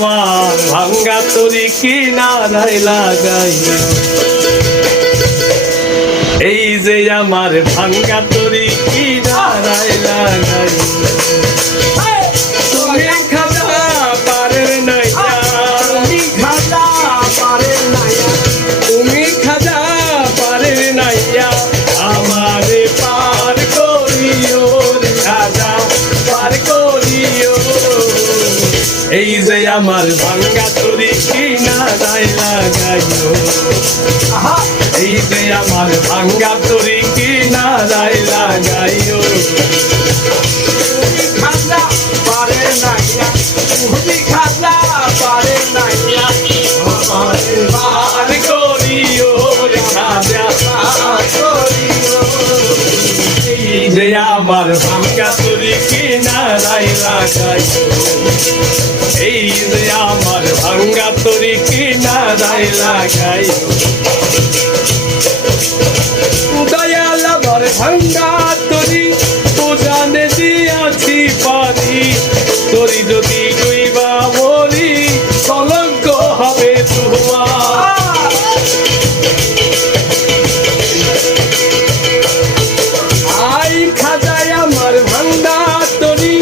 আমার ভাঙ্গা তরি কিনারায় লাগাই এই যে আমার ভাঙ্গা তরি কিনারায় লাগাই তুমি খাজা পারের নাইয়া তুমি খাজা পারের নাইয়া তুমি খাজা পারের নাইয়া আমারে পার করিও খাজা পার করিও এই যে আমার ভাঙ্গা তরি কিনারায় লাগাইও এই যে আমার ভাঙ্গা তরি কিনারায় লাগাইও তুমি খাজা পারের নাইয়া তুমি খাজা পারের নাইয়া আমারে পার করিও খাজা পার করিও এই যে আমার ভাঙ্গা তরি কিনারায় লাগাইও এই যে আমার ভাঙ্গা তরি কিনারায় লাগাইও দয়াল আমার ভাঙ্গা তরি জানে দিয়াছি পারি তরি যদি ডুইবা মরি কলঙ্ক হবে তোমার আই খাজায় আমার ভাঙ্গা তরি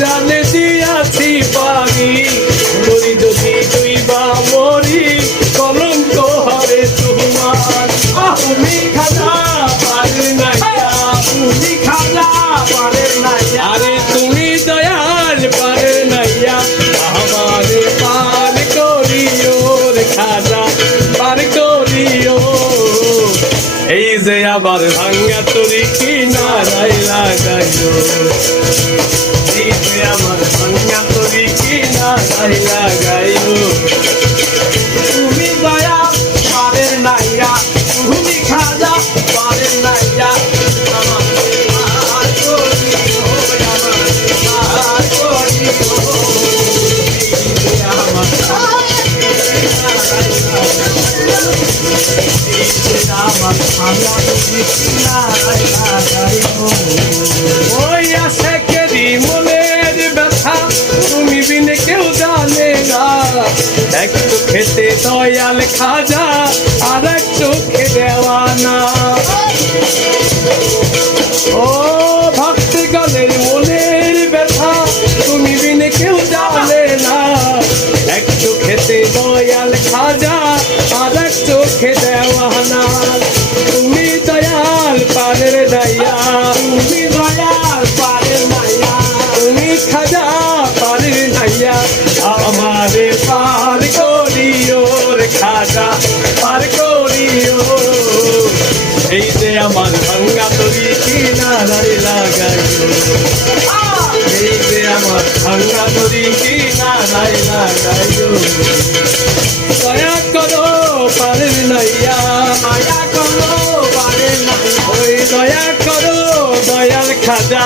জানে দিয়াছি পারি তরি যদি ডুইবা মরি কলঙ্ক হবে তোমার তুমি খাজা পারের নাইয়া তুমি খাজা পারের নাইয়া আরে তুমি দয়াল পারের নাইয়া আমারে পার করিও রে খাজা পার করিও এই যে আবার ভাঙ্গা তরি কিনারায় লাগাইও এই যে আমার ভাঙ্গা তরি কিনারায় লাগাইও তুমি দয়া পারের নাইয়া তুমি খাজা পারের নাইয়া আমারে পার করিও আমারে পার করিও এই যে আমার ভাঙ্গা তরি কিনারায় লাগাইও ওই আছে কেরি মনের ব্যথা তুমি বিনে কেউ জানে না এক চোখেতে দয়াল খাজা আর এক চোখে দেওয়ানা ও ভক্তি গলের মনের ব্যথা তুমি বিনে কেউ জানে না এক চোখেতে দয়াল খাজা আর এক চোখে দেওয়ানা তুমি দয়াল পারের নাইয়া তুমি দয়াল পারের নাইয়া তুমি খাজা পারের নাইয়া আমারে পার করিও রে খাজা পার করিও এই যে আমার ভাঙ্গা তরি কিনারায় লাগাইও এই যে আমার ভাঙ্গা তরি কিনারায় লাগাইও দয়া করো পারের নাইয়া মায়া করো পারের নাইয়া ওই দয়া করো দয়াল খাজা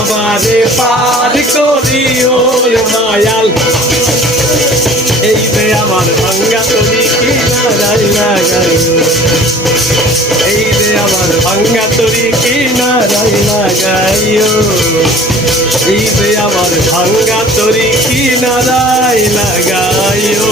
আমারে পার করিও মায়াল এই যে আমার ভাঙ্গা তরি কিনারায় লাগাইও এই যে আমার ভাঙ্গা তরি কিনারায় লাগাইও এই যে আমার ভাঙ্গা তরি কিনারায় লাগাইও